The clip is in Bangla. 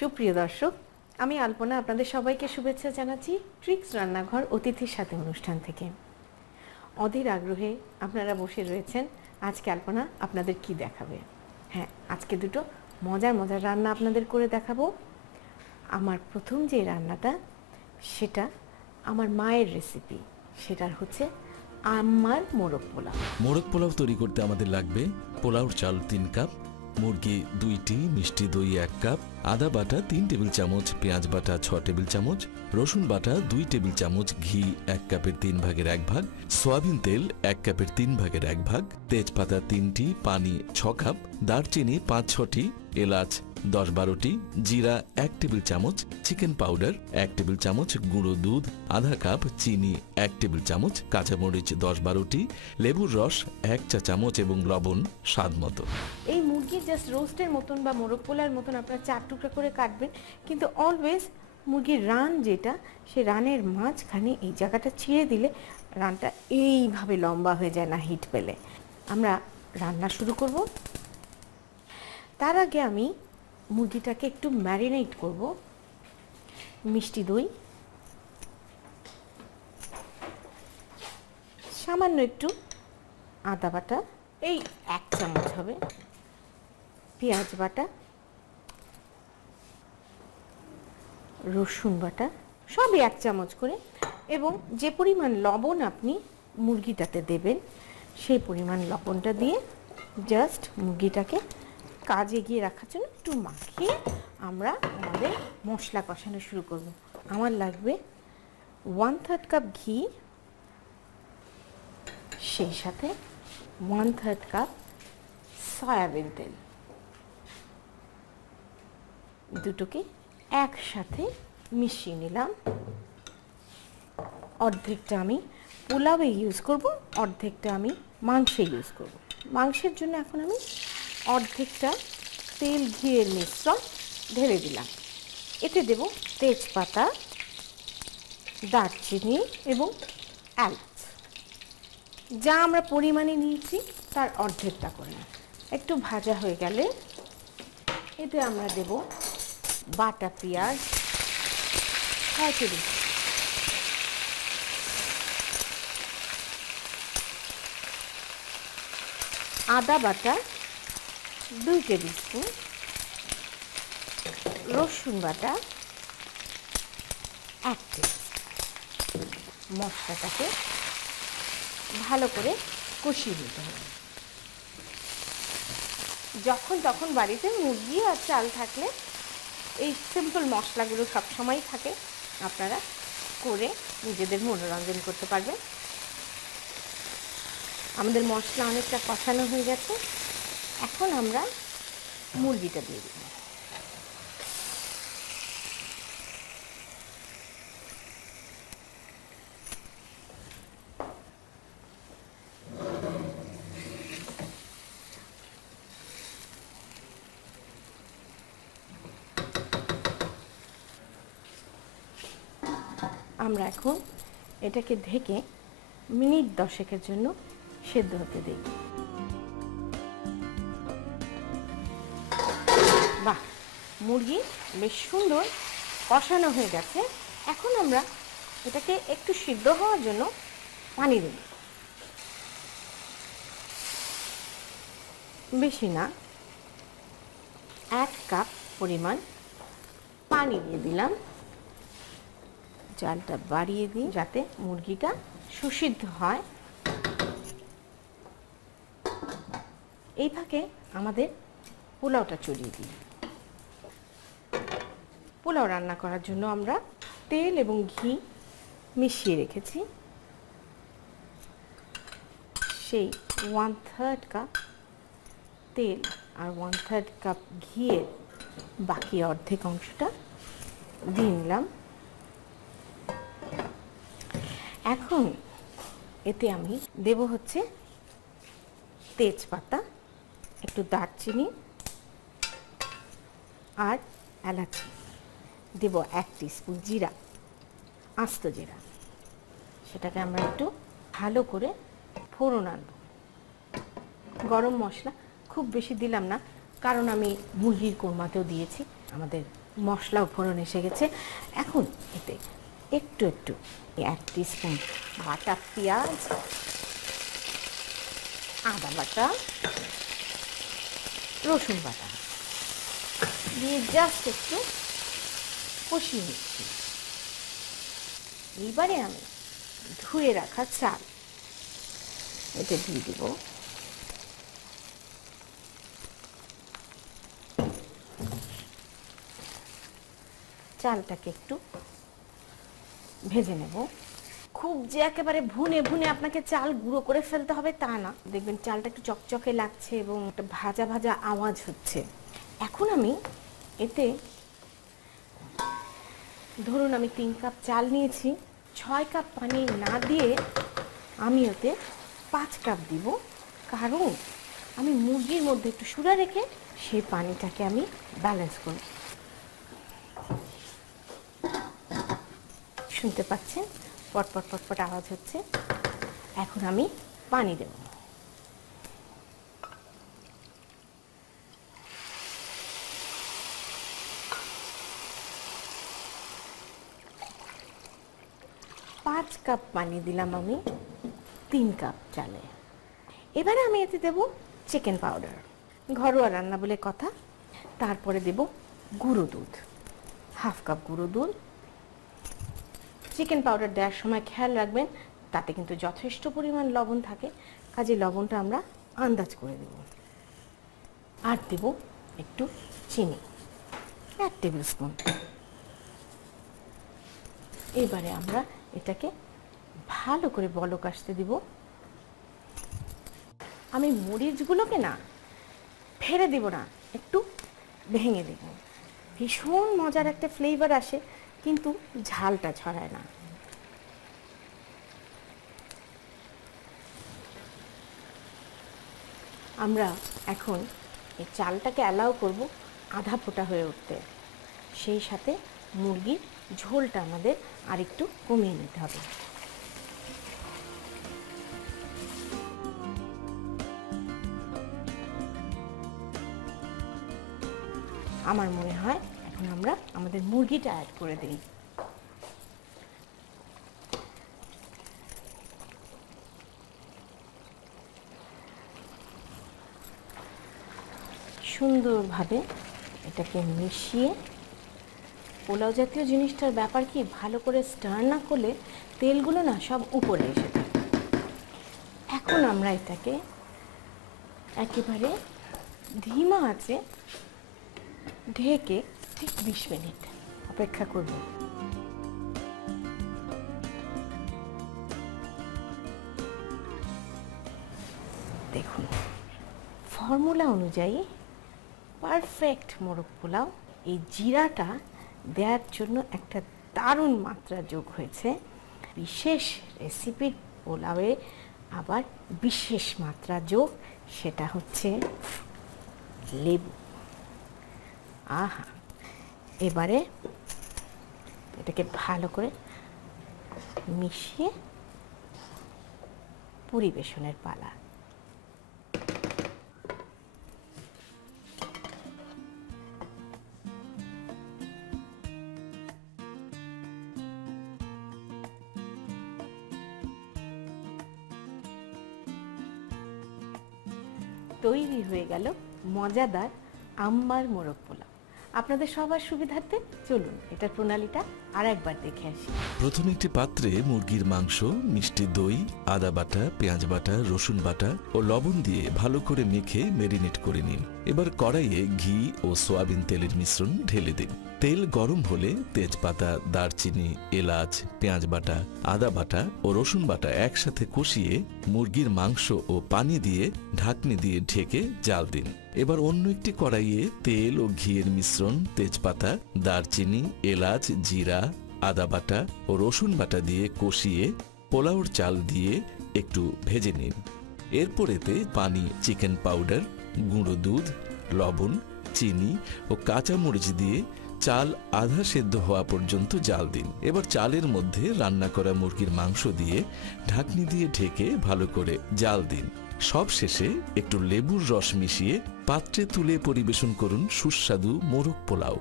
সুপ্রিয় দর্শক, আমি আলপনা আপনাদের সবাইকে শুভেচ্ছা জানাচ্ছি ট্রিক্স রান্নাঘর অতিথির সাথে অনুষ্ঠান থেকে। অধীর আগ্রহে আপনারা বসে রয়েছেন আজকে আলপনা আপনাদের কি দেখাবে। হ্যাঁ, আজকে দুটো মজার মজার রান্না আপনাদের করে দেখাবো। আমার প্রথম যে রান্নাটা সেটা আমার মায়ের রেসিপি, সেটার হচ্ছে আমার মোরগ পোলাও। মোরগ পোলাও তৈরি করতে আমাদের লাগবে পোলাওর চাল 3 কাপ, মুরগি 2টি, মিষ্টি দই 1 কাপ, আদা বাটা 3 টেবিল চামচ, পেঁয়াজ বাটা 6 টেবিল চামচ, রসুন বাটা 2 টেবিল চামচ, ঘি 1 কাপের 3 ভাগের 1 ভাগ, সয়াবিন তেল 1 কাপের 3 ভাগের 1 ভাগ, তেজপাতা 3টি, পানি 6 কাপ, দারচিনি 5-6টি, এলাচ 10-12টি, জিরা 1 টেবিল চামচ, চিকেন পাউডার 1 টেবিল চামচ, গুঁড়ো দুধ আধা কাপ, চিনি 1 টেবিল চামচ, কাঁচামরিচ 10-12টি, লেবুর রস 1 চা চামচ এবং লবণ স্বাদ মতো। এই মুরগির জাস্ট রোস্টের মতন বা মোরগ পোলার মতন আপনারা 4 টুকরা করে কাটবেন, কিন্তু অলওয়েজ মুরগির রান যেটা, সে রানের মাঝখানে এই জায়গাটা ছিঁড়ে দিলে রানটা এইভাবে লম্বা হয়ে যায় না হিট পেলে। আমরা রান্না শুরু করব। তার আগে আমি মুরগিটাকে একটু ম্যারিনেট করব। মিষ্টি দই, সামান্য একটু আদা বাটা, এই 1 চামচ হবে, পেঁয়াজ বাটা, রসুন বাটা সবই 1 চামচ করে, এবং যে পরিমাণ লবণ আপনি মুরগিটাতে দেবেন সেই পরিমাণ লবণটা দিয়ে জাস্ট মুরগিটাকে কাজে গিয়ে রাখার জন্য একটু মাখিয়ে আমরা আমাদের মশলা কষানো শুরু করব। আমার লাগবে 1/3 কাপ ঘি, সেই সাথে 1/3 কাপ সয়াবিন তেল, দুটোকে একসাথে মিশিয়ে নিলাম। অর্ধেকটা আমি পোলাওয়ে ইউজ করব, অর্ধেকটা আমি মাংসে ইউজ করব। মাংসের জন্য এখন আমি অর্ধেকটা তেল ঘিয়ের মিশ্রণ ঢেলে দিলাম। এতে দেব তেজপাতা, দারচিনি এবং এলাচ, যা আমরা পরিমাণে নিয়েছি তার অর্ধেকটা করে। একটু ভাজা হয়ে গেলে এতে আমরা দেব বাটা পেঁয়াজ 6 টেবিল, আদা বাটা 2 টেবিল স্পুন, রসুন বাটা 1 টেবিল স্পুন। মশলাটাকে ভালো করে কষিয়ে নিতে হবে। যখন তখন বাড়িতে মুরগি আর চাল থাকলে এই সিম্পল মশলাগুলো সবসময়ই থাকে, আপনারা করে নিজেদের মনোরঞ্জন করতে পারবেন। আমাদের মশলা অনেকটা কষানো হয়ে গেছে, এখন আমরা মুরগিটা দিয়ে দিই। আমরা এখন এটাকে ঢেকে মিনিট 10-এর জন্য সেদ্ধ হতে দিই। বাহ, মুরগি বেশ সুন্দর কষানো হয়ে গেছে। এখন আমরা এটাকে একটু সিদ্ধ হওয়ার জন্য পানি দেব, বেশি না, 1 কাপ পরিমাণ পানি দিয়ে দিলাম। জালটা বাড়িয়ে দিই যাতে মুরগিটা সুসিদ্ধ হয়। এই ফাঁকে আমাদের পোলাওটা চড়িয়ে দিই। পোলাও রান্না করার জন্য আমরা তেল এবং ঘি মিশিয়ে রেখেছি, সেই 1/3 কাপ তেল আর 1/3 কাপ ঘিয়ের বাকি অর্ধেক অংশটা দিয়ে নিলাম। এখন এতে আমি দেব হচ্ছে তেজপাতা, একটু দারচিনি আর এলাচি, দেব 1 টিস্পুন জিরা, আস্ত জিরা। সেটাকে আমরা একটু ভালো করে ফোড়ন আনব। গরম মশলা খুব বেশি দিলাম না, কারণ আমি মুরগির কোরমাতেও দিয়েছি, আমাদের মশলা ফোড়ন এসে গেছে। এখন এতে একটু একটু 1 টিস্পুন বাটা পেঁয়াজ, আদা বাটা, রসুন বাটা দিয়ে জাস্ট একটু কষিয়ে নিচ্ছি। এইবারে আমি ধুয়ে রাখা চাল এটা দিয়ে দিব। চালটাকে একটু ভেজে নেব। খুব যে একেবারে ভুনে ভুনে আপনাকে চাল গুঁড়ো করে ফেলতে হবে তা না, দেখবেন চালটা একটু চকচকে লাগছে এবং একটা ভাজা ভাজা আওয়াজ হচ্ছে। এখন আমি এতে ধরুন আমি 3 কাপ চাল নিয়েছি, 6 কাপ পানি না দিয়ে আমি ওতে 5 কাপ দিব, কারণ আমি মুরগির মধ্যে একটু সুরা রেখে সেই পানিটাকে আমি ব্যালেন্স করব। শুনতে পাচ্ছেন পটপট পটপট আওয়াজ হচ্ছে। এখন আমি পানি দেব। পাঁচ কাপ পানি দিলাম আমি 3 কাপ চালে। এবারে আমি এতে দেব চিকেন পাউডার, ঘরোয়া রান্না বলে কথা। তারপরে দেব গুঁড়ো দুধ, 1/2 কাপ গুঁড়ো দুধ। চিকেন পাউডার দেওয়ার সময় খেয়াল রাখবেন তাতে কিন্তু যথেষ্ট পরিমাণ লবণ থাকে, কাজে লবণটা আমরা আন্দাজ করে দেব। আর দেব একটু চিনি, 1 টেবিল স্পুন। এবারে আমরা এটাকে ভালো করে বলক আসতে দিব। আমি মরিচগুলোকে না ফেলে দিব না, একটু ভেঙে দেব। ভীষণ মজার একটা ফ্লেভার আসে, কিন্তু ঝালটা ছড়ায় না। আমরা এখন এই চালটাকে অ্যালাউ করব আধা ফোটা হয়ে উঠতে। সেই সাথে মুরগির ঝোলটা আমাদের আরেকটু কমিয়ে নিতে হবে। আমার মনে হয় এখন আমরা আমাদের মুরগিটা অ্যাড করে দিই। সুন্দরভাবে এটাকে মিশিয়ে, পোলাও জাতীয় জিনিসটার ব্যাপার কি, ভালো করে স্টার না করলে তেলগুলো না সব উপরে এসে থাকে। এখন আমরা এটাকে একেবারে ধিমা আঁচে ঢেকে ঠিক 20 মিনিট অপেক্ষা করব। দেখুন ফর্মুলা অনুযায়ী পারফেক্ট মোরগ পোলাও। এই জিরাটা দেওয়ার জন্য একটা দারুণ মাত্রা যোগ হয়েছে। বিশেষ রেসিপির পোলাওয়ে আবার বিশেষ মাত্রা যোগ, সেটা হচ্ছে লেবু। আহা, এবারে এটাকে ভালো করে মিশিয়ে পরিবেশনের পালা। তৈরি হয়ে গেল মজাদার আম্মার মোরগ পোলাও। আপনাদের সবার সুবিধার্থে চলুন এটার প্রণালীটা আর একবার দেখে আসি। প্রথমে একটি পাত্রে মুরগির মাংস, মিষ্টি দই, আদা বাটা, পেঁয়াজ বাটা, রসুন বাটা ও লবণ দিয়ে ভালো করে মেখে ম্যারিনেট করে নিন। এবার কড়াইয়ে ঘি ও সয়াবিন তেলের মিশ্রণ ঢেলে দিন। তেল গরম হলে তেজপাতা, দারচিনি, এলাচ, পেঁয়াজ বাটা, আদা বাটা ও রসুন বাটা একসাথে কষিয়ে মুরগির মাংস ও পানি দিয়ে ঢাকনি দিয়ে ঢেকে জাল দিন। এবার অন্য একটি কড়াইয়ে তেল ও ঘিয়ের মিশ্রণ তেজপাতা, দারচিনি, এলাচ, জিরা, আদা বাটা ও রসুন বাটা দিয়ে কষিয়ে পোলাওর চাল দিয়ে একটু ভেজে নিন। এরপর এতে পানি, চিকেন পাউডার, গুঁড়ো দুধ, লবণ, চিনি ও কাঁচা মরিচ দিয়ে চাল আধা সেদ্ধ হওয়া পর্যন্ত জাল দিন। এবার চালের মধ্যে রান্না করা মুরগির মাংস দিয়ে ঢাকনি দিয়ে ঢেকে ভালো করে জাল দিন। সব শেষে একটু লেবুর রস মিশিয়ে পাত্রে তুলে পরিবেশন করুন সুস্বাদু মোরগ পোলাও।